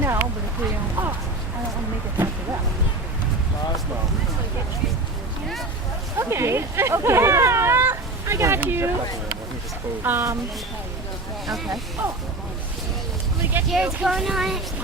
No, but if we don't, I don't want to make it hard for them. Okay. Okay. I got you. Okay. Jared's going on it.